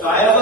So I have